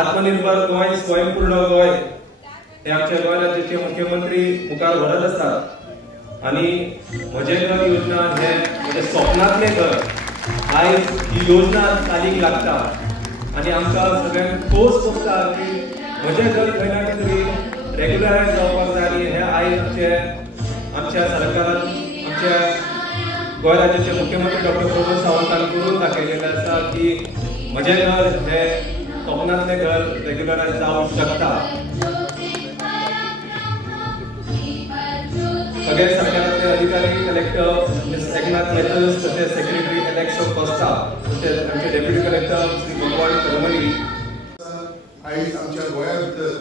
आत्मनिर्भर गोय स्वयंपूर्ण गोय हे आमच्या गोंय राज्याचे मुख्यमंत्री मुखार व्हरत असतात आणि म्हजे घर योजना हे म्हणजे स्वप्नातले घर आयज ही योजना चालीक लागता आणि आमकां सगळ्यांक खोस पडटा की म्हजे घर खंय ना खंय तरी रेग्युलरायज जावपाक जाय आणि हे आयज आमच्या सरकारान आमच्या गोंय राज्याचे मुख्यमंत्री डॉक्टर प्रमोद सावंतान करून दाखयलेलें आसा की म्हजें घर हे स्वप्नातलें घर रेग्युलरायज जावंक शकता। सगळे सरकाराचे अधिकारी कलेक्टर एकनाथ मेथर्स तसेच सेक्रेटरी इलेक्शन कोस्टा तसेच आमचे डेप्युटी कलेक्टर श्री भगवान करमली आयज आमच्या गोंया भितर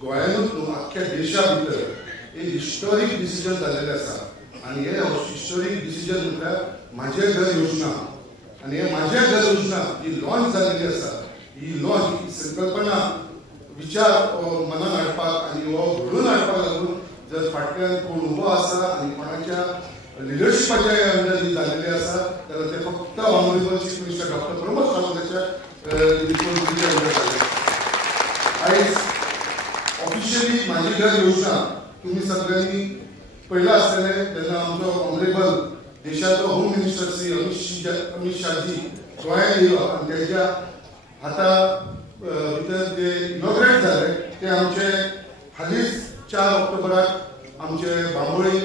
गोंयानूच न्हू आख्ख्या देशा भितर एक हिस्टॉरीक डिसिजन जाल्लेलें आसा आनी हे हिस्टॉरीक डिसिजन म्हटल्यार म्हाजें घर योजना आनी हे म्हाजें घर योजना ही लॉन्च जाल्लेली आसा। ही लॉन्च ही संकल्पना विचार मनान हाडपाक आनी हो घडोवन हाडपाक लागून जर फाटल्यान कोण उबो आसा आनी कोणाच्या लिडरशिपाच्या अंडर जी जाल्लेली आसा जाल्यार ते फक्त honourable chief minister doctor Pramod सावंताच्या रिस्पॉन्सिबिलिटी अंडर जाल्ले। आयज ऑफिशियली म्हाजी घर योजना तुम्ही सगळ्यांनी पळयला आसतलें तेन्ना आमचो ऑनरेबल देशाचो होम मिनिस्टर श्री अमित शाहजी गोंयांत येयलो आनी तेच्या हाता भितर जे इनॉग्रेट जाले ते आमचे हालींच 4 ऑक्टोबराक आमचे बांबोळी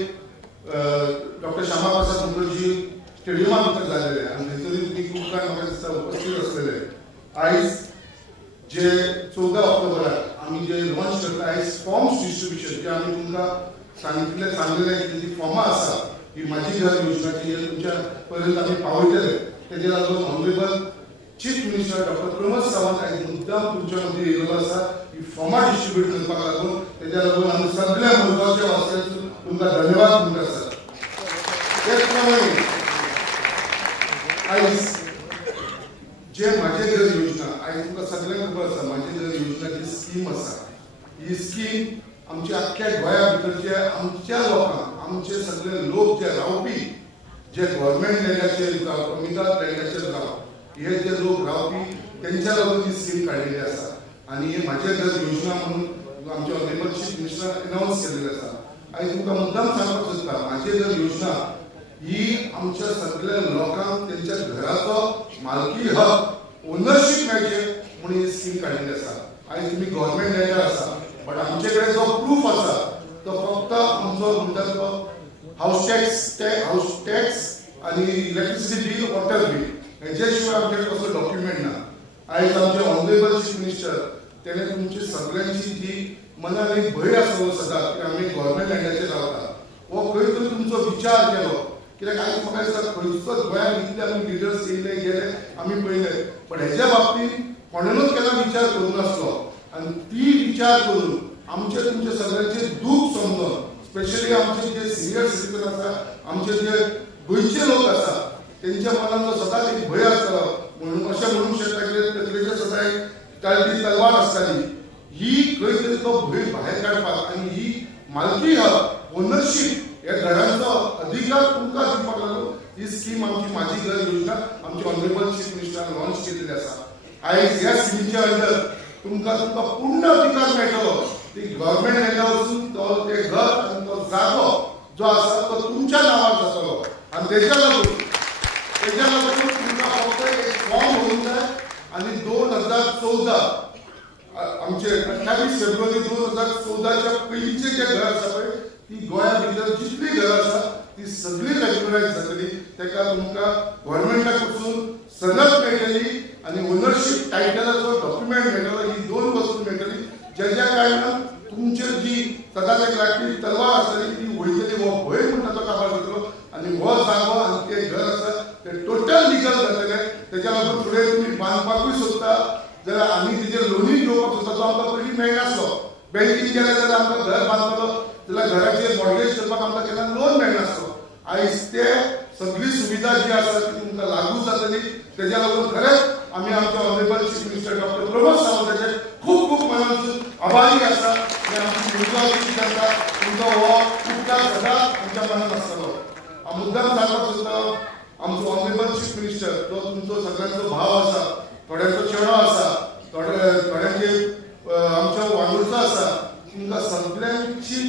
डॉक्टर श्यामाप्रसाद मुखर्जी स्टेडियमा भितर जाल्लेले आनी थंयसरूय तुमी खूब काळ म्हाका दिसता उपस्थित आसलेले। आयज जे 14 ऑक्टोबराक आमी जे लॉन्च करता आयज फॉर्म्स डिस्ट्रिब्युशन जे आमी तुमकां सांगलेले की जी फॉर्मां आसा ही म्हाजी घर योजनाची तुमच्या पर्यंत आमी पावयतले तेजे लागून honourable chief minister doctor Pramod Sawant आयज मुद्दाम तुमच्या मदीं येयल्लो आसा ही फॉर्मां डिस्ट्रिब्यूट करपाक लागून तेज्या लागून आमी सगळ्या मुद्द्याच्या वास्त्यासून तुमकां धन्यवाद म्हणटा आसा। तेच प्रमाणे आयज जे म्हाजे घर योजना आयज तुमकां सगळ्यांक खबर आसा म्हाजे घर योजना जी स्कीम आसा ही स्कीम आमच्या आख्ख्या गोंया भितरचे आमच्या लोकांक आमचे सगळे लोक जे रावपी जे गव्हर्मेंट लँडाचेर जावं कमिदाद लँडाचेर जावं हे जे लोक रावपी तेंच्या लागून ही स्कीम काडिल्ली आसा आनी हे म्हाजे घर योजना म्हणून आमचे ऑनरेबल चीफ मिनिस्टर अनाउन्स केल्लेले आसा। आयज तुमकां मुद्दाम सांगपाक सोदता म्हाजे घर योजना ही आमच्या सगळ्या लोकांक तेंच्या घराचो मालकी हक ओनरशीप मेळचे म्हणून ही स्कीम काडिल्ली आसा। आयज तुमी गव्हर्मेंट लँडार आसा बट आमचे कडेन जो प्रूफ आसा तो फक्त आमचो म्हणटा तो हाऊस टॅक्स आनी इलेक्ट्रिसिटी बिल वॉटर बिल हेजे शिवाय आमचे कसलो डॉक्युमेंट ना। आयज आमचे ऑनरेबल चीफ मिनिस्टर तेणे तुमची सगळ्यांची जी मनान एक भंय आसलो सदांच की आमी गव्हर्मेंट लँडाचेर रावता हो खंय तरी तुमचो विचार केलो कित्याक आयज म्हाका दिसता खंयचोच गोंयांत इतले आमी लिडर्स येयले गेले आमी पळयले बट हेज्या बाबतींत कोणेनूच केन्ना विचार करूं नासलो आनी ती विचार करून आमचे तुमचे सगळ्यांचे दूख समजून स्पेशली आमचे जे सिनियर सिटीजन आसा आमचे जे गोंयचे लोक आसा तेंच्या मनान सदांच एक भंय आसतालो म्हणून अशें म्हणूंक शकता की तकलेचेर सदां एक काळटी तलवार आसताली ही खंय तरी तो भंय भायर काडपाक आनी ही मालकी हक ओनरशीप ह्या घरांचो अधिकार तुमकां दिवपाक लागून ही स्कीम आमची म्हाजी घर योजना आमचे ऑनरेबल चीफ मिनिस्टरान लॉन्च केल्ली आसा। आयज ह्या स्किमीच्या अंडर तुमकां पूर्ण अधिकार मेळटलो ती गव्हर्मेंट लँडार वचून तो ते घर आनी तो जागो जो आसा तो तुमच्या नांवार जातलो आनी तेज्या लागून तुमकां फक्त एक फॉर्म भरूंक जाय आनी 2014 आमचे 28 फेब्रुवारी 2014च्या पयलींचे जे घर आसा पळय ती गोंया भितर जितली घरां आसा ती सगळी रेग्युलरायज जातली तेका तुमकां गव्हर्मेंटाक वचून सनद मेळटली आनी ओनरशीप टायटलाचो डॉक्युमेंट मेळटलो ही 2 वस्तू मेळटली ज्या कारणान तुमचेर जी सदांच एक लागपी तलवार आसतली ती वयतली हो भंय म्हणटा तो काबार जातलो आनी हो जागो आनी तें घर आसा ते टोटल लिगल जातले तेच्या लागून फुडें तुमी बांदपाकूय सोदता जाल्यार आमी तेजेर लोनूय घेवपाक सोदता तो आमकां पयलीं मेळनासलो बँकेन गेले जाल्यार आमकां घर बांदतलो जाल्यार घराचेर मॉर्गेज करपाक आमकां केन्ना लोन मेळनासलो आयज ते सगळी सुविधा जी आसा ती तुमकां लागू जातली तेच्या लागून खरेंच आमी आमच्या honourable chief minister doctor Pramod सावंताचे खूब खूब मनापासून आभारी आसा आनी आमची मुद्दो करता तुमचो हो उपकार सदांच आमच्या मनात आसतलो। हांव मुद्दाम सांगपाक सोदता आमचो ऑनरेबल चीफ मिनिस्टर जो तुमचो सगळ्यांचो भाव आसा थोड्यांचो चेडो आसा थोड्यांचे आमच्या वांगडचो आसा तुमकां सगळ्यांची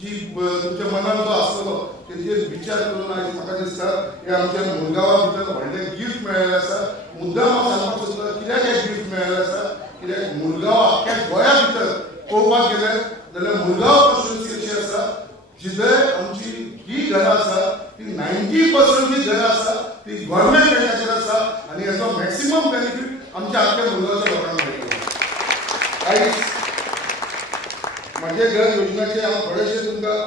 जी तुमच्या मनात जो आसतलो तेचेर विचार करून आयज म्हाका दिसता हे आमच्या मुरगांवा भितर व्हडलें गिफ्ट मेळ्ळें आसा. मुद्दाम हांव सांगपाक सोदता कित्याक हें गिफ्ट मेळ्ळें आसा कित्याक मुरगांव आख्ख्या गोंया भितर पळोवपाक गेले जाल्यार मुरगांव कॉन्स्टिट्युएन्सी अशी आसा जिथं आमची ही घरां आसा ती 90% जी घरां आसा ती गव्हर्नमेंट रेंटाचेर आसा आनी हेचो मॅक्सिमम बेनिफीट आमच्या आख्ख्या मुरगांवच्या लोकांक मेळटलो. आयज माझे घर योजनेचे हांव थोडेशे तुमकां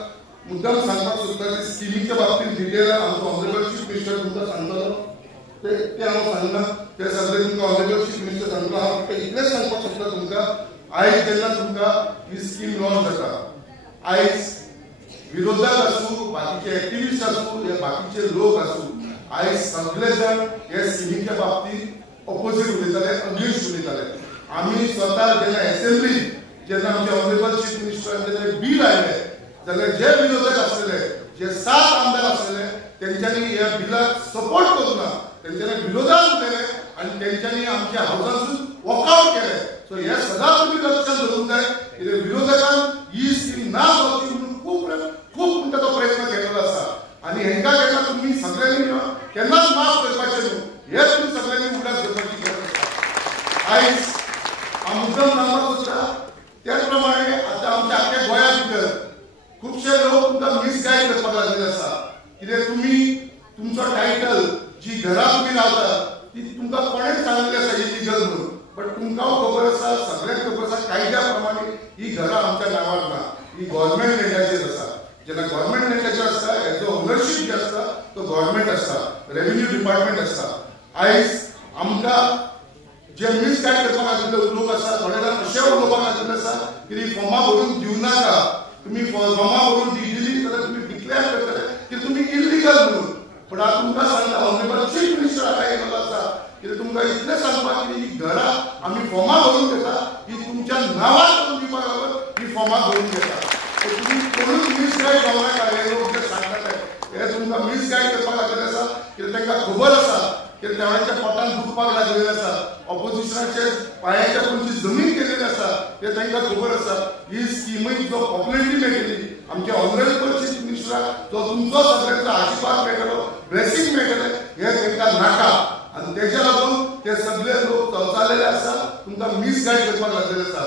मुद्दाम सांगपाक सोदता की स्किमीच्या बाबतींत डिटेल आमचो ऑनरेबल चीफ मिनिस्टर तुमकां सांगतलो ते हांव सांगना ते सगळे तुमकां ऑनरेबल चीफ मिनिस्टर सांगतलो. हांव फक्त इतलेंच सांगपाक सोदता तुमकां आयज जेन्ना तुमकां ही स्कीम लॉन्च जाता आयज विरोधाक आसूं बाकीचे एक्टिविस्ट आसूं या बाकीचे लोक आसूं आयज सगळे जाण हे स्किमीच्या बाबतींत ऑपोजीट उलयताले अगेन्स्ट उलयताले. आमी स्वता जेन्ना असेंब्लींत जेन्ना आमचे ऑनरेबल चीफ मिनिस्टरान जेन्ना बील आयलें जाल्यार जे विरोधक आसलेले जे 7 आमदार आसलेले तेंच्यांनी ह्या बिलाक सपोर्ट करूना तेंच्यांनी विरोधात उलयले आनी तेंच्यांनी आमच्या हावसांतसून वॉकआउट केले. सो हे सदां तुमी लक्षात दवरूंक जाय की विरोधकान ही स्कीम ना जावची म्हणून खूब म्हणटा तो प्रयत्न केलेलो आसा आनी हेंकां केन्ना तुमी सगळ्यांनी केन्नाच माफ करपाचें न्हू हे तुमी सगळ्यांनी उगडास घेवपाची गरज आसा. आयज हांव मुद्दम सांगपाक सोदता त्याच प्रमाणे आतां आमच्या आख्ख्या गोंया भितर खुबशे लोक तुमकां मिसगायड करपाक लागलेले आसा कित्याक तुमी तुमचो टायटल जी घरां तुमी रावता ती तुमकां कोणेच सांगलेली आसा इलिगल म्हणून बट तुमकां खबर आसा सगळ्यांक खबर आसा कायद्या प्रमाणे ही घरां आमच्या नांवार ना ही गव्हर्नमेंट रेंटाचेर आसा. जेन्ना गव्हर्नमेंट रेंटाचेर आसता हेजो ओनरशीप जे आसता तो गव्हर्नमेंट आसता रेव्हेन्यू डिपार्टमेंट आसता. आयज आमकां जे मिसगायड करपाक लागलेले लोक आसा थोडे जाण अशें उलोवपाक लागलेले आसा की फॉर्मां भरून दिवं नाका तुमी फॉर्मां भरून दिली जाल्यार तुमी डिक्लेअर करतले की तुमी इलिगल म्हणून. पण हांव तुमकां सांगता ऑनरेबल चीफ मिनिस्टर हाका येयलो आसा की तुमकां इतलें सांगपाक की ही घरां आमी फॉर्मां भरून घेता ही तुमच्या नांवार करून दिवपा लागून ही फॉर्मां भरून घेता. तुमी कोणूच मिसगायड जावं नाका हे लोक जे सांगताले हे तुमकां मिसगायड करपाक लागलेले आसा कित्याक तांकां खबर आसा की तेवळ्यांच्या पोटान दुखपाक लागलेले आसा ऑपोजिशनाचे पांयाच्या खंयची जमीन केलेली आसा ते तांकां खबर आसा. ही स्कीम जो पॉप्युलरिटी मेळटली आमच्या ऑनरेबल चीफ मिनिस्टराक जो तुमचो सगळ्यांचो आशिर्वाद मेळटलो ब्लेसिंग मेळटलें हे तांकां नाका आनी तेच्या लागून ते सगळे लोक चलचालेले आसा तुमकां मिसगायड करपाक लागलेले आसा.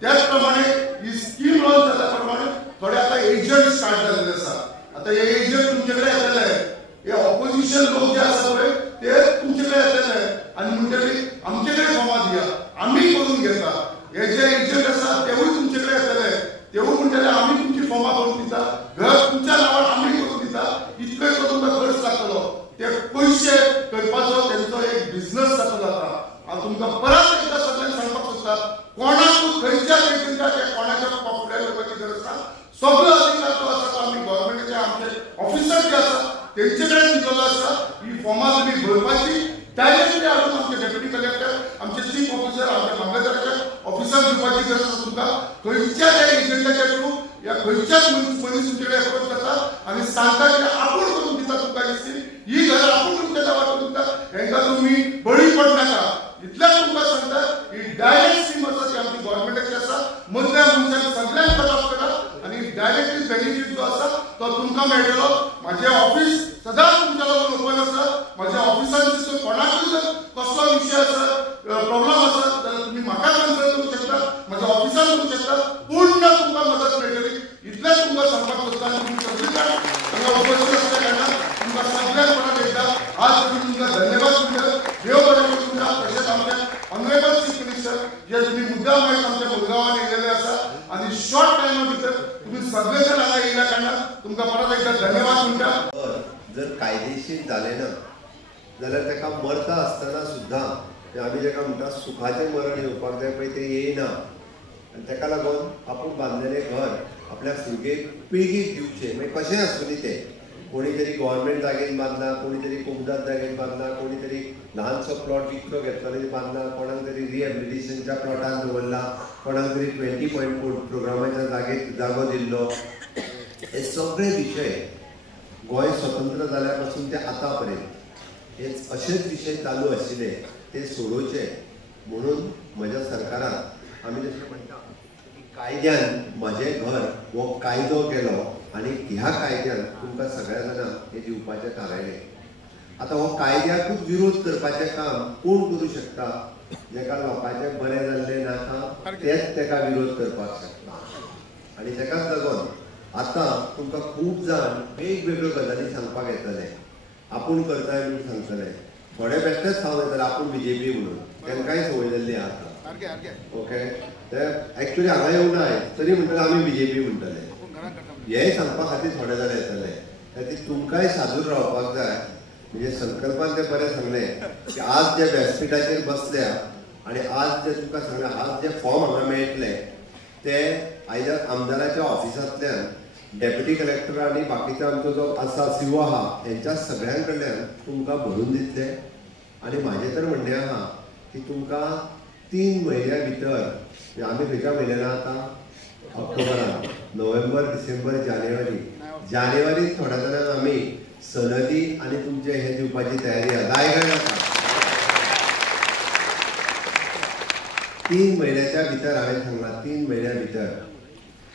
त्याच प्रमाणे ही स्कीम लॉन्च जाल्या प्रमाणे थोडे आतां एजंट स्टार्ट जाल्ले आसा. आतां हे एजंट तुमचे कडेन येतले हे ऑपोजिशन लोक जे आसा पळय ते तुमचे कडेन येतले आनी म्हणटले आमचे कडेन फॉर्मां दिया आमी करून घेता. हे जे एजंट आसा तेवूय तुमचे कडेन येतले तेवूय म्हणटले आमी तुमची फॉर्मां करून दिता घर तुमच्या नांवार आमी करून दिता. इतले तो तुमकां खर्च लागतलो ते पयशे करपाचो तेंचो एक बिझनस जातलो आतां. हांव तुमकां परत एकदां सगळ्यांक सांगपाक सोदता कोणाकूच खंयच्याच एजंटाक कोणाच्या पॉप्युलर करपाची गरज ना. सगळो अधिकार जो आसा तो आमी गव्हर्नमेंटाचे आमचे ऑफिसर जे आसा तेंचे कडेन दिलेलो आसा. ही फॉर्मां तुमी भरपाची डायरेक्टली हाडून आमचे डेप्युटी कलेक्टर आमचे चीफ ऑफिसर आमचे मामलेदाराचे ऑफिसर दिवपाची गरज आसा तुमकां. खंयच्याच एजंटाच्या थ्रू या खंयच्याच मनीस तुमचे कडेन अप्रोच जाता आनी सांगता की आपूण करून दिता तुमकां ही स्कीम ही घरां आपूण तुमच्या नांवार करून दिता हेंकां तुमी बळी पडनाका. इतलेंच तुमकां सांगता ही डायरेक्ट स्कीम आसा ती आमची गव्हर्नमेंटाची आसा. मदल्या मनशाक सगळ्यांक कट ऑफ करा आनी डायरेक्टली बेनिफीट जो आसा तो तुमकां मेळटलो. म्हाजें ऑफिस सदांच तुमच्या लागून ओपन आसा. म्हाज्या ऑफिसान कोणाकूय जर कसलो विशय आसा प्रॉब्लम आसा जाल्यार तुमी म्हाका कन्सल्ट करूंक शकता म्हाज्या ऑफिसान करूंक शकता पूर्ण तुमकां मदत मेळटली. इतलेंच तुमकां सांगपाक सोदता आनी तुमी सगळीं जाण हांगा उपस्थित आसल्या कारणान तुमकां सगळ्यांक परत एकदा आज तुमकां धन्यवाद म्हणटा. देव बरें करूं तुमकां. तशेंच आमच्या ऑनरेबल चीफ मिनिस्टर जे तुमी मुद्दाम आयज आमच्या मुरगांवान येयलेले आसा आनी शॉर्ट टायमा भितर तुमी सगळे जाण हांगा येयल्या कारणान तुमकां परत एकदा धन्यवाद म्हणटा. जर कायदेशीर जालें ना जाल्यार ताका मरता आसतना सुद्दां आमी जेका म्हणटा सुखाचें मरण येवपाक जाय पळय तें येयना आनी ताका लागून आपूण बांदलेलें घर आपल्या फुडके पिळगेक दिवचें. मागीर कशें आसतलें तें कोणी तरी गव्हर्नमेंट जागेन बांदना कोणी तरी कुमदाद जागेन बांदना कोणी तरी ल्हानसो प्लॉट विकतो घेतलो बांदना कोणाक तरी रिहॅबिलिटेशनच्या प्लॉटान दवरला कोणाक तरी 20 पॉयंट प्रोग्रामाच्या जागो दिल्लो. हे सगळे विशय गोंय स्वतंत्र जाल्या पासून ते आतां पर्यंत हे अशेच विशय चालू आशिल्ले ते सोडोवचे म्हणून म्हज्या सरकारान आमी जशें म्हणटा की कायद्यान म्हजें घर हो कायदो केलो आनी ह्या कायद्यान तुमकां सगळ्या जाणांक हें दिवपाचें थारायलें. आतां हो कायद्याकूच विरोध करपाचें काम कोण करूं शकता? जेका लोकांचें बरें जाल्लें नाका तेच तेका विरोध करपाक शकता. आनी तेकाच लागून आतां तुमकां खूब जाण वेगवेगळ्यो गजाली सांगपाक येतले. आपूण करताय म्हणून सांगतले. थोडे बेश्टेच सांगून येतले आपूण BJP म्हणून. तांकांय संवय जाल्ली आसा. ओके, ते एक्चुअली हांगा येवं नाय तरी म्हणटले आमी BJP म्हणटले. हेंय सांगपा खातीर थोडे जाण येतले. खातीर तुमकांय सादूर रावपाक जाय. म्हणजे संकल्पान ते बरें सांगलें की आज जे व्यासपीठाचेर बसल्या आनी आज जे तुमकां सांगलें आज जे फॉर्म हांगा मेळटले ते आयदर आमदाराच्या ऑफिसांतल्यान डेप्युटी कलेक्टर आनी बाकीचो आमचो जो आसा CO आहा हेंच्या सगळ्यां कडल्यान तुमकां भरून दितले. आनी म्हाजें तर म्हणणें आहा की तुमकां 3 म्हयन्या भितर आमी खंयच्या म्हयन्यान आतां ऑक्टोबरान नोव्हेंबर डिसेंबर जानेवारी थोड्या जाणांक आमी सनदी आनी तुमचे हे दिवपाची तयारी आहा. जाय काय नाका 3 म्हयन्याच्या भितर हांवें सांगलां 3 म्हयन्या भितर.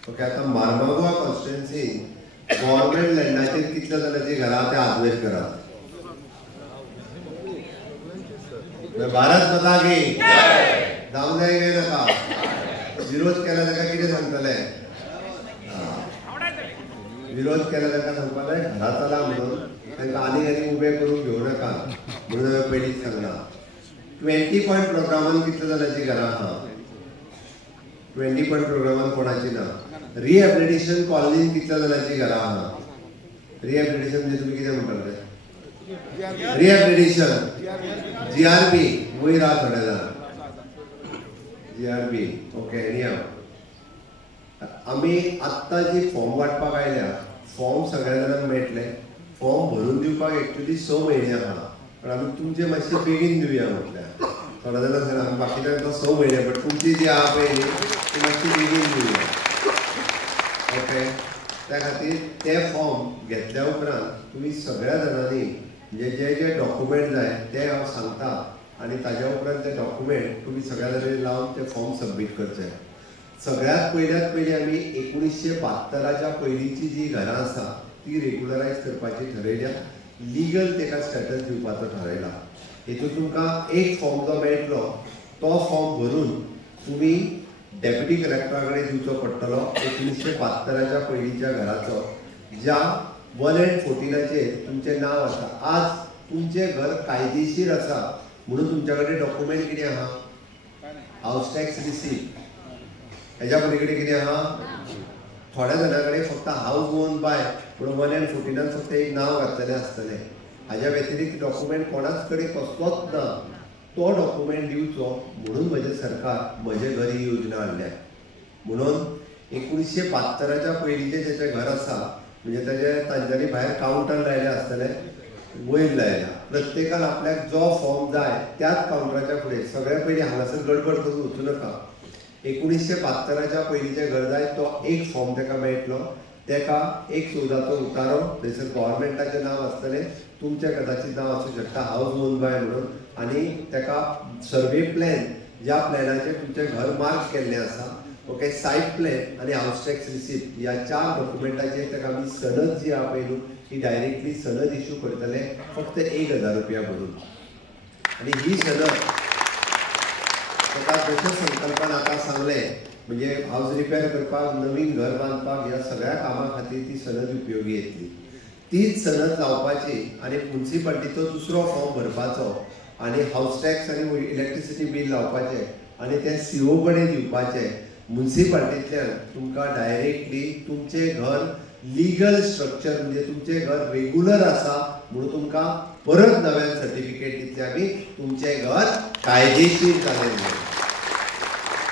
ओके, आतां मार्मागोवा कॉन्स्टिट्युएन्सीन गव्हर्मेंट लँडाचेर कितल्या जाणांची घरां ते आदवेश करात. भारत माता की जावं जाय काय नाका. विरोध केला ताका कितें सांगतले? विरोध केला ताका सांगपाक घरा चला म्हणून तांकां आनी उबे करून घेवं नाका म्हणून हांवें पयलींच सांगलां. 20 पॉयंट प्रोग्रामान कितल्या जाणांची घरां आहा? 20 पॉयंट प्रोग्रामान कोणाची ना. रिहॅबिलिटेशन कॉलनीन कितल्या जाणांची घरां आहा? रिहॅबिलिटेशन म्हणजे तुमी कितें म्हणटाले? रिहॅबिलिटेशन GRB वयर आहा थोडे जाण. GRB okay. एनिहाव आमी आत्तां जी फॉर्म वाटपाक आयल्या फॉर्म सगळ्या जाणांक मेळटले. फॉर्म भरून दिवपाक एक्चुअली 6 म्हयने आहा पण आमी तुमचे मातशें बेगीन दिवया म्हटल्यार. थोड्या जाणां सांगला बाकीच्यांक 6 म्हयने बट तुमची जी आहा पळय न्ही ती मातशी बेगीन दिवया. ओके, त्या खातीर ते फॉर्म घेतल्या उपरांत तुमी सगळ्या जाणांनी म्हणजे जे जे डॉक्युमेंट जाय ते हांव सांगता आनी ताज्या उपरांत ते डॉक्युमेंट तुमी सगळ्या जाणांनी लावन ते फॉर्म सबमीट करचे. सगळ्यात पयली आमी 1972च्या पयलींची जी घरां आसा ती रेग्युलरायज करपाची थारायल्या. लिगल तेका स्टेटस दिवपाचो थारायला. हेतून तुमकां एक फॉर्म जो मेळटलो तो फॉर्म भरून तुमी डेप्युटी कलेक्टरा कडेन दिवचो पडटलो 1972च्या पयलींच्या घराचो ज्या 114चेर तुमचें नांव आसा. आज तुमचें घर कायदेशीर आसा म्हणून तुमच्या कडेन डॉक्युमेंट कितें आहा? House tax receipt. हेज्या पयलीं कितें आहा? थोड्या जाणां कडेन फक्त हाऊस ओन बाय म्हणून 114 फक्त एक नांव घातलेलें आसतलें. हाज्या व्यतिरिक्त डॉक्युमेंट कोणाच कडेन कसलोच ना. तो डॉक्युमेंट दिवचो म्हणून म्हजें सरकार म्हजें घर ही योजना हाडल्या. म्हणून 1972च्या पयलींचें जेचें घर आसा म्हणजे तांच्यांनी भायर कावंटर लायले आसतले वयर लायल्या. प्रत्येकान आपल्याक जो फॉर्म जाय त्याच कावंटराच्या फुडें सगळ्या पयलीं हांगासर गडबड करून वचूं नाका. 1972च्या पयलींचें घर जाय तो एक फॉर्म ताका मेळटलो. ताका एक सौदाचो उतारो थंयसर गव्हर्मेंटाचें नांव आसतलें. तुमचें कदाचित नांव आसूं शकता हाऊस ओन बाय म्हणून आनी ताका सर्वे प्लॅन ज्या प्लॅनाचेर तुमचें घर मार्क केल्लें आसा. ओके, सायट प्लॅन आनी हाऊस टॅक्स रिसिप्ट ह्या 4 डॉक्युमेंटाचेर ताका आमी सनद जी आहा पळय न्हू ही डायरेक्टली सनद इश्यू करतले फक्त 1000 रुपया भरून. आनी ही सनद ताका जशें संकल्पान आतां सांगलें म्हणजे हाऊस रिपेर करपाक नवीन घर बांदपाक ह्या सगळ्या कामां खातीर ती सनद उपयोगी येतली. तीच सनद लावपाची आनी म्युन्सिपाल्टीचो दुसरो फॉर्म भरपाचो आनी हाऊस टॅक्स आनी इलेक्ट्रिसिटी बील लावपाचें आनी ते CO कडेन दिवपाचें. म्युन्सिपाल्टींतल्यान तुमकां डायरेक्टली तुमचें घर लिगल स्ट्रक्चर म्हणजे तुमचें घर रेग्युलर आसा म्हणून तुमकां परत नव्यान सर्टिफिकेट दितलें आमी तुमचें घर कायदेशीर जालें म्हणून.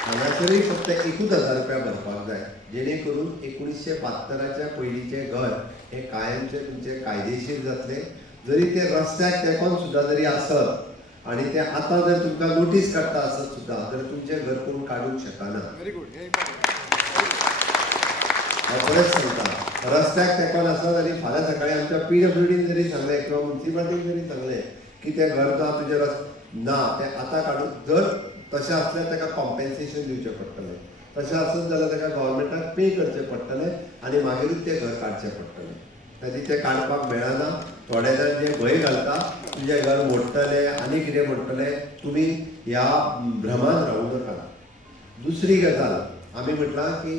हांगासरूय फक्त 1000 रुपया भरपाक जाय जेणे करून 1972च्या पयलींचें घर हें कायमचें तुमचें कायदेशीर जातलें. जरी ते रस्त्याक तेंकोन सुद्दां जरी आसत आनी ते आतां जर तुमकां नोटीस काडटा आसत सुद्दां तर तुमचें घर कोण काडूंक शकना. हांव परत सांगता रस्त्याक तेंकोन आसत आनी फाल्यां सकाळीं आमच्या PWDन जरी सांगलें किंवा म्युन्सिपाल्टीन जरी सांगलें की तें घर जावं तुजें ना तें आतां काडून जर तशें आसल्यार ताका कॉम्पेन्सेशन दिवचें पडटलें. तशें आसत जाल्यार ताका गव्हर्मेंटाक पे करचें पडटलें आनी मागीरूच तें घर काडचें पडटलें. ताची तें काडपाक मेळना. थोडे जाण जे भंय घालता तुजें घर मोडटलें आनी कितें म्हणटलें, तुमी ह्या भ्रमान रावूं नाका. दुसरी गजाल आमी म्हटलां की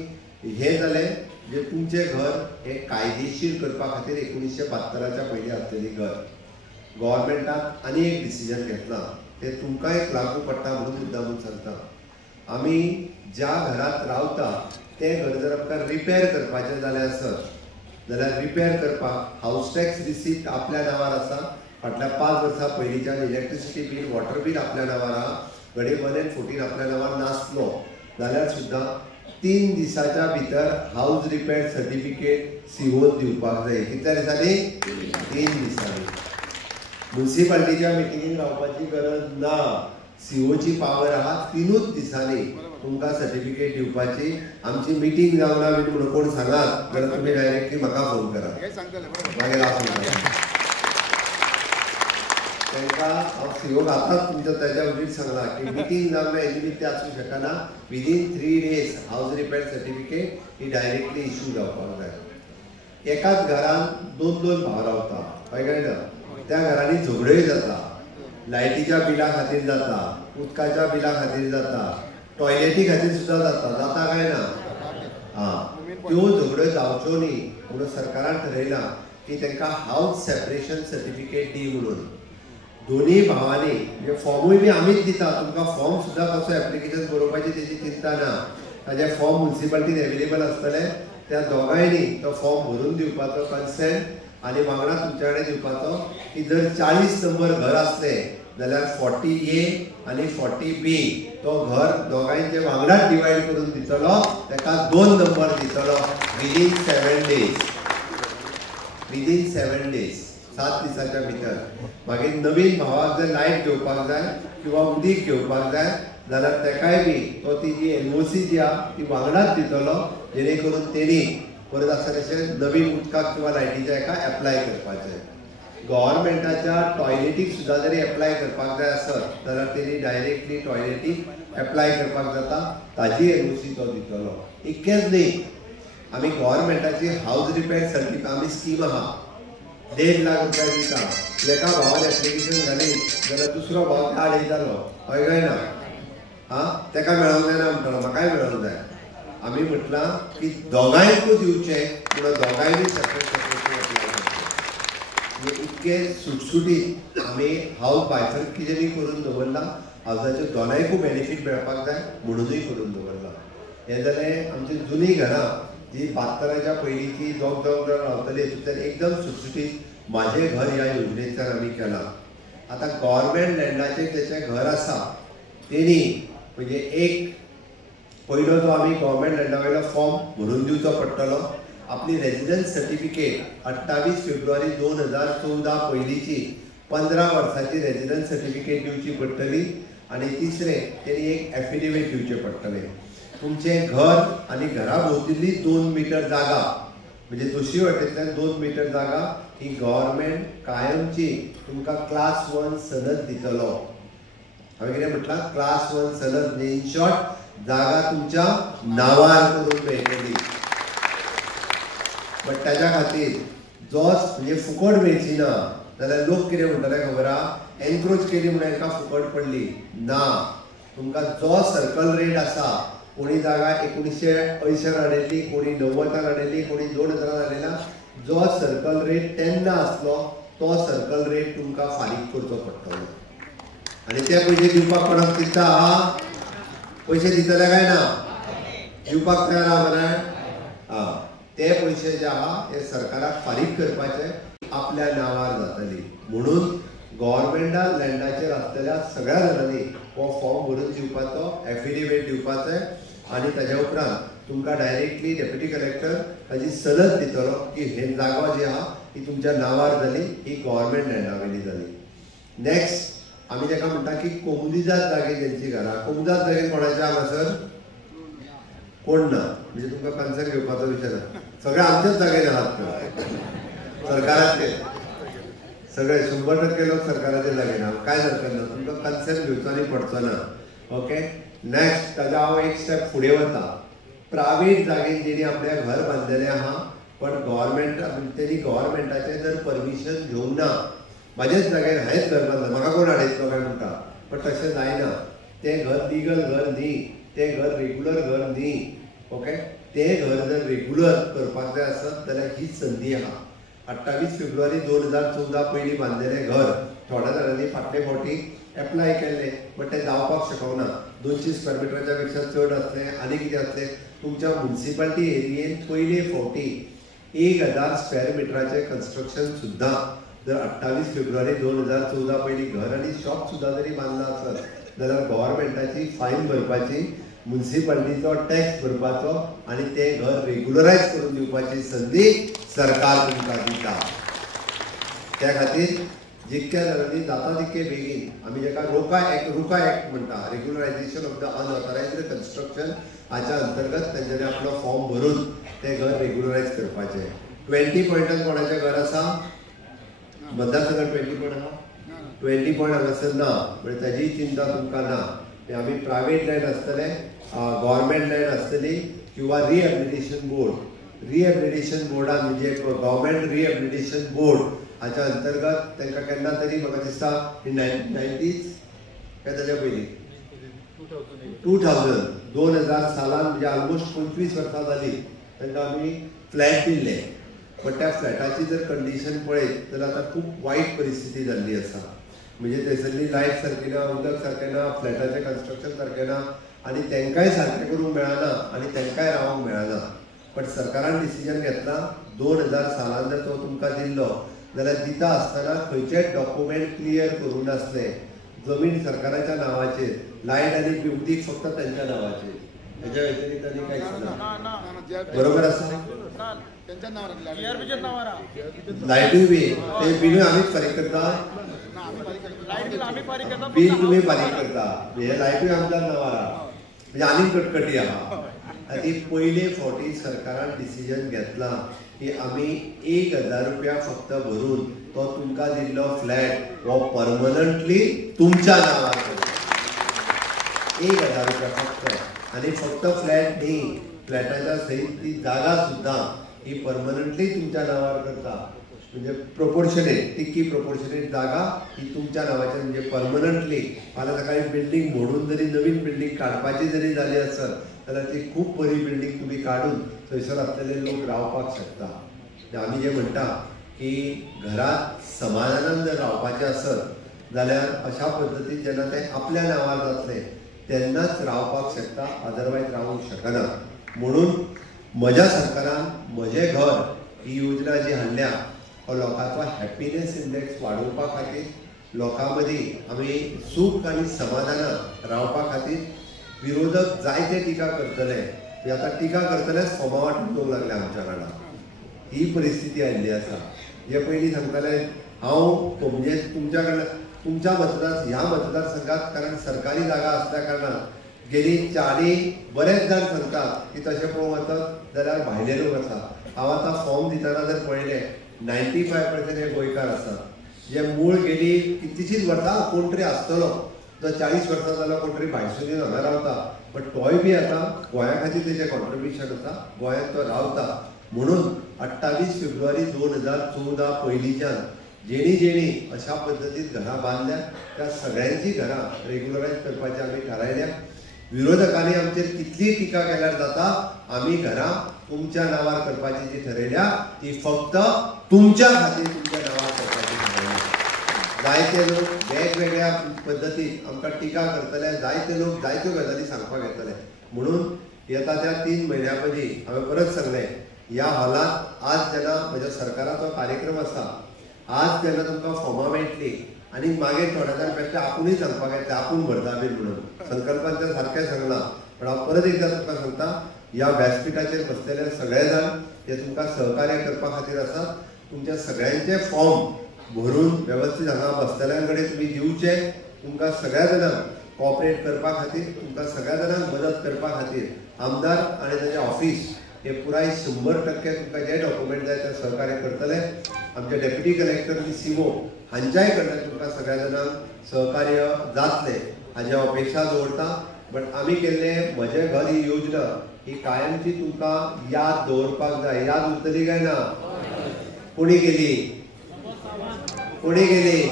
हें जालें जे तुमचें घर हें कायदेशीर करपा खातीर 1972च्या पयलीं आसलेली घर. गव्हर्मेंटान आनी एक डिसिजन घेतलां, तें तुमकां एक लागू पडटा म्हणून मुद्दामून सांगता. आमी ज्या घरांत रावता तें घर जर आमकां रिपेर करपाचें जालें आसत जाल्यार रिपेर करपाक हाऊस टॅक्स रिसिप्ट आपल्या नांवार आसा. फाटल्या 5 वर्सां पयलींच्यान इलेक्ट्रिसिटी बील, वॉटर बील आपल्या नांवार आहा. घडये 114 आपल्या नांवार नासलो जाल्यार सुद्दां 3 दिसाच्या भितर हाऊस रिपेर सर्टिफिकेट सीओन दिवपाक जाय. कितल्या दिसांनी? 3 दिसांनी. म्युनिसिपालिटीच्या मिटिंगेक रावपाची गरज ना. सीओची पावर आहा 3 दिसांनी तुमकां सर्टिफिकेट दिवपाची. आमची मिटींग जावना बी म्हणून कोण सांगात जाल्यार तुमी डायरेक्टली म्हाका फोन करा, मागीर हांव सांगता तांकां. हांव सीओक आतांच तुमच्या ताच्या वडील सांगला की मिटींग जावना हेजे निमित्त आसूं शकना. Within 3 days house repair certificate ही डायरेक्टली इश्यू जावपाक जाय. एकाच घरान 2 भाव रावता, कळ्ळें? त्या घरांनी झगड्योय जाता. लायटीच्या बिला खातीर जाता, उदकाच्या बिला खातीर जाता, टॉयलेटी खातीर सुद्दां जाता काय ना? त्यो झगड्यो जावच्यो न्ही म्हणून सरकारान ठरयलां की तांकां हाऊस सेपरेशन सर्टिफिकेट दी म्हणून. दोनी भावांनी म्हणजे फॉर्मूय बी आमीच दिता. तुमकां फॉर्म सुद्दां कसो एप्लिकेशन बरोवपाची तेजी चिंता ना. ताजे फॉर्म म्युनिसिपालिटीन एवेलेबल आसतले. त्या दोगांयनी तो फॉर्म भरून दिवपाचो कन्सेंट आनी वांगडा तुमच्या कडेन दिवपाचो की जर 40 नंबर घर आसलें जाल्यार 40A आनी 40B तो घर दोगांयचे वांगडाच डिवायड करून दितलो. ताका 2 नंबर दितलो विदीन 7 days. विदीन 7 days 7 दिसाच्या भितर. मागीर नवीन भावाक जर लायट घेवपाक जाय किंवा उदीक घेवपाक जाय जाल्यार ताकाय बी तो तिजी NOC जी आहा ती वांगडाच दितलो, जेणे करून तेणी परत आसा तशें नवीन उदकाक किंवा लायटीच्या हेका एप्लाय करपाचें. गव्हर्मेंटाच्या टॉयलेटीक सुद्दां जरी एप्लाय करपाक जाय आसत जाल्यार तेणी डायरेक्टली टॉयलेटीक एप्लाय करपाक जाता. ताजी NOC तो दितलो. इतकेंच न्ही, आमी गव्हर्मेंटाची हाऊस रिपेर सर्टिफिकेट आमी स्कीम आहा 1.5 लाख रुपया दिता. एका भावान एप्लिकेशन घाली जाल्यार दुसरो भाव कार्ड येतालो, कळ्ळें ना? ताका मेळोंक जायना म्हणटालो, म्हाकाय मेळोंक जाय. आमी म्हटलां की दोगांयकूय दिवचें म्हणून दोगांयनी सेपरेट एप्लाय करचें. इतके सुटसुटीत आमी हाऊस बायफर्किजनूय करून दवरला. हावसाच्यो दोनांयकूय बेनिफीट मेळपाक जाय म्हणूनय करून दवरला. हें जालें आमची जुनी घरां जी 72च्या पयलींची दोग रावतली हितूंतल्यान एकदम सुटसुटीत म्हाजें घर ह्या योजनेंतल्यान आमी केलां. आतां गव्हर्मेंट लँडाचेर तेचें घर आसा तेणी म्हणजे एक पयलो जो आमी गव्हर्मेंट लँडा वयलो फॉर्म भरून दिवचो पडटलो. आपली रेजिडन्स सर्टिफिकेट 28 फेब्रुवारी 2014 पयलींची 15 वर्साची रेजिडन्स सर्टिफिकेट दिवची पडटली. आनी तिसरें तेणी एक एफिडेविट दिवचें पडटलें. तुमचें घर आनी घरा भोंवतणी 2 मीटर जागा म्हणजे दोशी वाटेंतल्यान 2 मीटर जागा ही गव्हर्मेंट कायमची तुमकां क्लास 1 सनद दितलो. हांवें कितें म्हटलां? क्लास 1 सनद म्हणजे इन शॉर्ट जागा तुमच्या नांवार करून मेळटली. बट ताच्या खातीर जोच म्हणजे फुकट मेळची ना. जाल्यार लोक कितें म्हणटले खबर आहा? एनक्रोच केली म्हणून हांकां फुकट पडली ना. तुमकां जो सर्कल रेट आसा, कोणी जागा 1980 हाडिल्ली, कोणी 90 हाडिल्ली, कोणी 2000 हाडिल्ला, जो सर्कल रेट तेन्ना आसलो तो सर्कल रेट तुमकां फारीक करचो पडटलो. आनी ते पयशे दिवपाक कोणाक चिंता आहा? पयशे दितले काय ना? दिवपाक तयार आहा मरे? ते पयशे जे आहा हे सरकाराक फारीक करपाचे आपल्या नांवार जातली. म्हणून गव्हर्मेंटान लँडाचेर आसलेल्या सगळ्या जाणांनी हो फॉर्म भरून दिवपाचो, एफिडेविट दिवपाचें आनी ताच्या उपरांत तुमकां डायरेक्टली डेप्युटी कलेक्टर ताजी सनद दितलो की हे जागो जी आहा ही तुमच्या नांवार जाली, ही गव्हर्मेंट लँडा वयली जाली. नेक्स्ट आमी ताका म्हणटा की कोमुनिजात जागे जेंची घरां, कोमुनिजात जागे कोणाचे हांगासर कोण ना, म्हणजे तुमकां कन्सर्न घेवपाचो विशय ना. सगळे आमच्याच जागेर आहात सरकाराचे. सगळे 100% लोक सरकाराचे जागे ना. काय सरकार ना, तुमकां कन्सर्न घेवचो आनी पडचो ना. ओके. नेक्स्ट ताजा हांव एक स्टेप फुडें वता. प्रायवेट जागेन जेणी आपल्या घर बांदलेलें आहा, पण गव्हर्मेंटाचें जर परमिशन घेवंक ना, म्हाजेच जाग्यार हांवेंच घर बांदलां, म्हाका कोण हाडयतलो काय म्हणटा, पण तशें जायना. तें घर लिगल घर न्ही, तें घर रेग्युलर घर न्ही. ओके. तें घर जर रेग्युलर करपाक जाय आसत जाल्यार ही संदी आहा. 28 फेब्रुवारी 2014 पयलीं बांदलेलें घर थोड्या जाणांनी फाटले फावटी एप्लाय केल्लें, बट तें जावपाक शकना. 200 स्क्वेअर मिटराच्या पेक्षा चड असलें आनी कितें असलें. तुमच्या म्युनिसिपालिटी एरियेन पयले फावटी 1000 स्क्वेअर मिटराचें कन्स्ट्रक्शन सुद्दां जर 28 फेब्रुवारी 2014 पयलीं घर आनी शॉप सुद्दां जरी बांदलां आसत जाल्यार गव्हर्मेंटाची फायन भरपाची, म्युनिसिपालिटीचो टॅक्स भरपाचो आनी तें घर रेग्युलरायज करून दिवपाची संदी सरकार तुमकां दिता. त्या खातीर जितक्या जाणांनी जाता तितके बेगीन आमी जेका रुका एक्ट म्हणटा, regularisation of the unauthorised construction, हाच्या अंतर्गत तेंच्यांनी आपलो फॉर्म भरून तें घर रेग्युलरायज करपाचें. 20 पॉयंटान कोणाचें घर आसा? मतदारसंघात 20 पॉयंट आहा? 20 पॉयंट हांगासर ना, म्हणजे ताजी चिंता तुमकां ना. आमी प्रायवेट लँड आसतले, गव्हर्मेंट लँड आसतली किंवा रिहॅबिलिटेशन बोर्ड. रिहॅबिलिटेशन बोर्डान म्हणजे गव्हर्मेंट रिहॅबिलिटेशन बोर्ड हाच्या अंतर्गत तांकां केन्ना तरी म्हाका दिसता 90s काय ताच्या पयलीं 2000 सालान म्हणजे ऑलमोस्ट 25 वर्सां जाली तांकां आमी फ्लॅट दिल्ले. पण त्या फ्लॅटाची जर कंडिशन पळयत जाल्यार आतां खूब वायट परिस्थिती जाल्ली आसा. म्हणजे थंयसरली लायट सारकी ना, उदक सारकें ना, फ्लॅटाचें कन्स्ट्रक्शन सारकें ना आनी तांकांय सारकें करूंक मेळना आनी तांकांय रावंक मेळना. पण सरकारान डिसिजन घेतला 2000 सालान जर तो तुमकां दिल्लो जाल्यार दिता आसतना खंयचेच डॉक्युमेंट क्लियर करूंक नासले. जमीन सरकाराच्या नांवाचेर, लायट आनी उदीक फक्त तांच्या नांवाचेर, हेच्या व्यतिरिक्त आनी कांयच ना. बरोबर आसा? लायटूय बी ते बिलूय आमीच फारीक करता, बिल तुम्ही फारीक करता, हे लायटूय आमच्या नांवार आहा, म्हणजे आनीक कटकटी आहा. ती पयले फावटी सरकारान डिसिजन घेतला की आमी 1000 रुपया फक्त भरून तो तुमकां दिल्लो फ्लॅट हो परमनंटली तुमच्या नांवार करता. 1000 रुपया फक्त. आनी फक्त फ्लॅट न्ही, फ्लॅटाच्या सयत ती जागा सुद्दां ही परमनंटली तुमच्या नांवार करता. म्हणजे प्रोपोर्शनेट, तितकी प्रोपोर्शनेट जागा ही तुमच्या नांवाचेर, म्हणजे परमनंटली. फाल्यां सकाळी बिल्डींग मोडून जरी नवीन बिल्डींग काडपाची जरी जाली आसत जाल्यार ती खूब बरी बिल्डींग तुमी काडून थंयसर आसलेले लोक रावपाक शकता. आमी जे म्हणटा की घरात समाधानान जर रावपाचें आसत जाल्यार अशा पद्दतीन जेन्ना तें आपल्या नांवार जातलें तेन्नाच रावपाक शकता, अदरवायज रावूंक शकना. म्हणून म्हज्या सरकारान म्हजें घर ही योजना जी हाडल्या हो लोकांचो हॅपिनेस इंडेक्स वाडोवपा खातीर, लोकां मदीं आमी सूख आनी समाधानान रावपा खातीर. विरोधक जायते टिका करतले, आतां टिका करतलेच फॉर्मा वांटून घेवंक लागले आमच्या वांगडा. ही परिस्थिती आयिल्ली आसा. हे पयलीं सांगताले हांव म्हणजे तुमच्या ह्या मतदारसंघात, कारण सरकारी जागा असल्या कारणान गेली चारी बरेच जाण सांगतात की तशें पळोवंक वचत जाल्यार भायले लोक आसा. हांव आतां फॉर्म दितना जर पळयलें 95% हे गोंयकार आसात, जे मूळ गेली कितलीशींच वर्सां कोण तरी आसतलो, जो 40 वर्सां जालो कोण तरी भायसून येवन हांगा रावता, बट तोय बी आतां गोंया खातीर तेजें कॉन्ट्रिब्युशन आसा, गोंयांत तो रावता. म्हणून 28 फेब्रुवारी 2014 पयलींच्यान जेणी अशा पद्दतीन घरां बांदल्या त्या सगळ्यांची घरां रेग्युलरायज करपाचें आमी थारायल्या. विरोधकांनी आमचेर कितली टिका केल्यार जाता, आमी घरां तुमच्या नांवार करपाची जी थारायल्या ती फक्त तुमच्या खातीर तुमच्या नांवार करपाची थारायल्या. जायते लोक वेगवेगळ्या पद्दतीन आमकां टिका करतले, जायते लोक जायत्यो गजाली सांगपाक येतले. म्हणून येता त्या 3 म्हयन्यां मदीं हांवें परत सांगलें, ह्या हॉलांत आज जेन्ना म्हज्या सरकाराचो कार्यक्रम आसा, आज जेन्ना तुमकां फॉर्मां मेळटली आनी मागीर थोड्या जाण पेक्षा आपुणूय सांगपाक येतलें आपूण भरता बीन म्हणून. संकल्पान तें सारकें सांगलां, पण हांव परत एकदां तुमकां सांगता, ह्या व्यासपीठाचेर बसलेले सगळे जाण जे तुमकां सहकार्य करपा खातीर आसात, तुमच्या सगळ्यांचे फॉर्म भरून वेवस्थीत हांगा बसलेल्यां कडेन तुमी दिवचे. तुमकां सगळ्या जाणांक कॉपरेट करपा खातीर, तुमकां सगळ्या जाणांक मदत करपा खातीर आमदार आनी ताचें ऑफिस हे पुराय 100% तुमकां जे डॉक्युमेंट जाय ते सहकार्य करतले. आमचे डेप्युटी कलेक्टर CO हांच्याय कडल्यान तुमकां सगळ्या जाणांक सहकार्य जातलें हाजे अपेक्षा दवरता. बट आमी केल्ले म्हजें घर ही योजना ही कायमची तुमकां याद दवरपाक जाय. याद उरतली काय ना? कोणी केली? कोणी केली?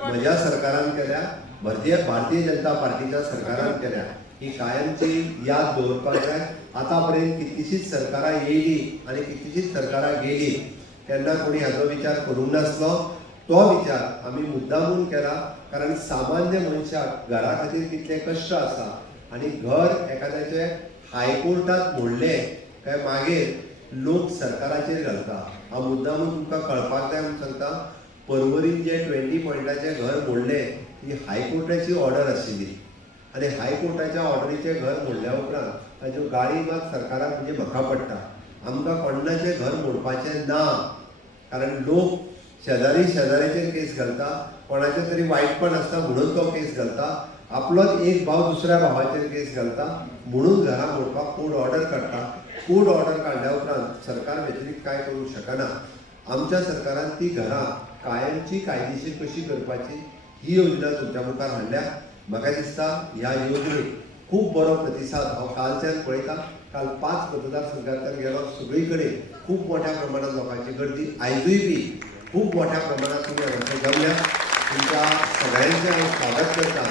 म्हज्या सरकारान केल्या, भारतीय जनता पार्टीच्या सरकारान केल्या. ही कायमची याद दवरपाक जाय. आतापर्यंत कितलीशीच सरकारां येयली आनी कितलीशीच सरकारां गेली, केन्ना कोणी हाचो विचार करूंक नासलो. तो विचार आमी मुद्दामून केला, कारण सामान्य मनशाक घरा खातीर कितले कश्ट आसा आनी घर एखाद्याचे हायकोर्टात मोडले काय मागीर लोक सरकाराचेर घालता. हांव मुद्दामून तुमकां कळपाक जाय म्हणून सांगता. परवरीन जे 20 पॉयंटाचे घर मोडले ही हायकोर्टाची ऑर्डर आशिल्ली आनी हायकोर्टाच्या ऑर्डरीचे घर मोडल्या उपरांत ताज्यो गाडी मात सरकाराक म्हणजे म्हाका पडटा. आमकां कोणाचें घर मोडपाचें ना, कारण लोक शेजाऱ्याचेर केस घालता, कोणाचें तरी वायटपण आसता म्हणून तो केस घालता, आपलोच एक भाव दुसऱ्या भावाचेर केस घालता म्हणून घरां मोडपाक कोर्ट ऑर्डर काडटा. कोर्ट ऑर्डर काडल्या उपरांत सरकार व्यतिरिक्त कांय करूंक शकना. आमच्या सरकारान ती घरां कायमची कायदेशीर कशी करपाची ही योजना तुमच्या मुखार हाडल्या. म्हाका दिसता ह्या योजनेक खूब बरो प्रतिसाद हांव कालच्यान पळयता. काल 5 मतदारसंघांतल्यान गेलो, सगळी कडेन खूब मोठ्या प्रमाणात लोकांची गर्दी. आयजूय बी खूब मोठ्या प्रमाणात तुमी हांगासर जमल्या. तुमच्या सगळ्यांचें हांव स्वागत करता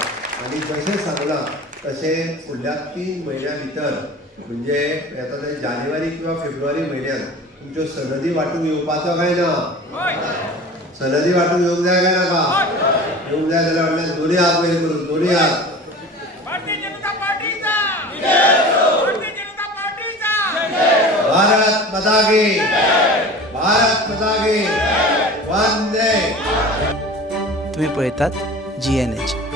आनी जशें सांगलां तशें फुडल्या 3 म्हयन्या भितर म्हणजे येता ते जानेवारी किंवा फेब्रुवारी म्हयन्यात तुमच्यो सनदी वांटून येवपाचो काय ना? सनदी वांटून येवंक जाय काय नाका? येवंक जाय जाल्यार म्हणल्यार दोनी हात वयर करून, दोनी हात. भारत माता की, भारत माता की, वंदे. तुम्ही पळयतात GNH.